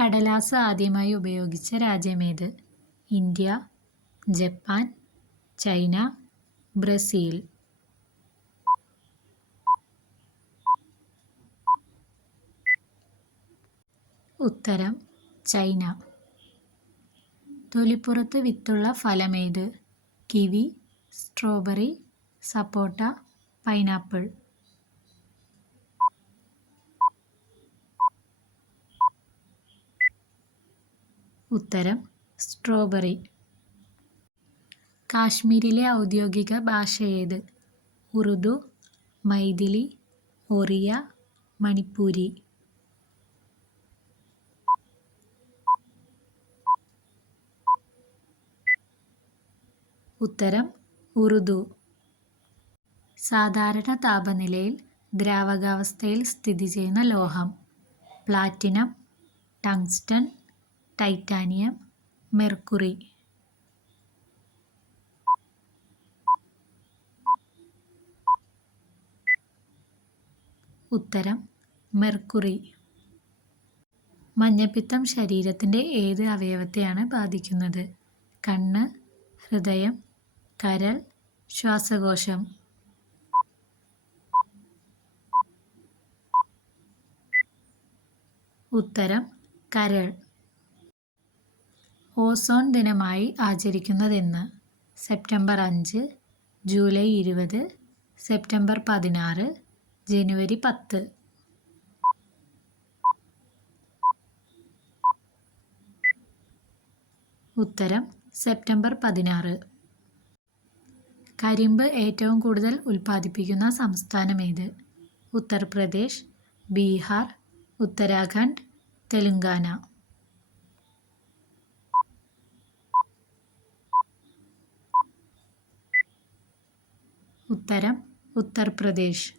കടലാസ് ആദ്യമായി ഉപയോഗിച്ച രാജ്യമേത് ഇന്ത്യ ജപ്പാൻ ചൈന ബ്രസീൽ. ഉത്തരം ചൈന. തൊലിപ്പുറത്ത് വിത്തുള്ള ഫലമേത് കിവി സ്ട്രോബെറി സപ്പോട്ട പൈനാപ്പിൾ. ഉത്തരം സ്ട്രോബെറി. കാശ്മീരിലെ ഔദ്യോഗിക ഭാഷ ഏത് ഉറുദു മൈഥിലി ഒറിയ മണിപ്പൂരി. ഉത്തരം ഉറുദു. സാധാരണ താപനിലയിൽ ദ്രാവകാവസ്ഥയിൽ സ്ഥിതി ചെയ്യുന്ന ലോഹം. Platinum tungsten titanium mercury. ഉത്തരം മെർക്കുറി. മഞ്ഞപ്പിത്തം ശരീരത്തിന്റെ ഏത് അവയവത്തെയാണ് ബാധിക്കുന്നത്? കണ്ണ് ഹൃദയം കരൾ ശ്വാസകോശം. ഉത്തരം കരൾ. ഓസോൺ ദിനമായി ആചരിക്കുന്നതെന്ന് സെപ്റ്റംബർ അഞ്ച് ജൂലൈ ഇരുപത് സെപ്റ്റംബർ പതിനാറ് ജനുവരി പത്ത്. ഉത്തരം സെപ്റ്റംബർ പതിനാറ്. കരിമ്പ് ഏറ്റവും കൂടുതൽ ഉൽപ്പാദിപ്പിക്കുന്ന സംസ്ഥാനം ഏത് ഉത്തർപ്രദേശ് ബീഹാർ ഉത്തരാഖണ്ഡ് തെലുങ്കാന. ഉത്തരം ഉത്തർപ്രദേശ്.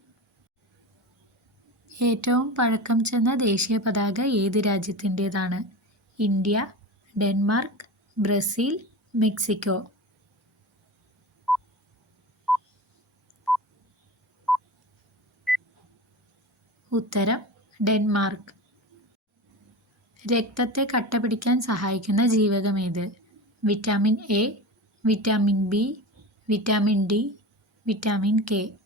ഏറ്റവും പഴക്കം ചെന്ന ദേശീയ പതാക ഏത് രാജ്യത്തിന്റേതാണ്? India Denmark Brazil Mexico. ഉത്തരം ഡെൻമാർക്ക്. രക്തത്തെ കട്ട പിടിക്കാൻ സഹായിക്കുന്ന ജീവകം ഏത്? Vitamin A vitamin B vitamin D vitamin K.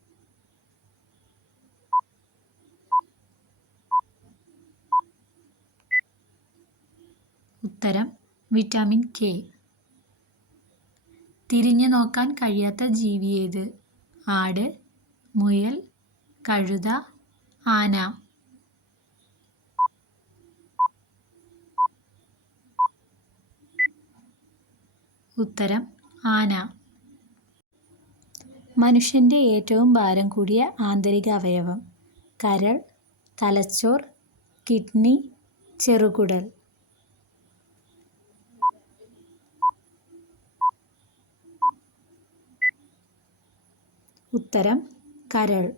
ഉത്തരം വിറ്റാമിൻ കെ. തിരിഞ്ഞു നോക്കാൻ കഴിയാത്ത ജീവി ഏത്? ആട് മുയൽ കഴുത ആന. ഉത്തരം ആന. മനുഷ്യന്റെ ഏറ്റവും ഭാരം കൂടിയ ആന്തരിക അവയവം. കരൾ തലച്ചോർ കിഡ്നി ചെറുകുടൽ. ഉത്തരം കരൾ.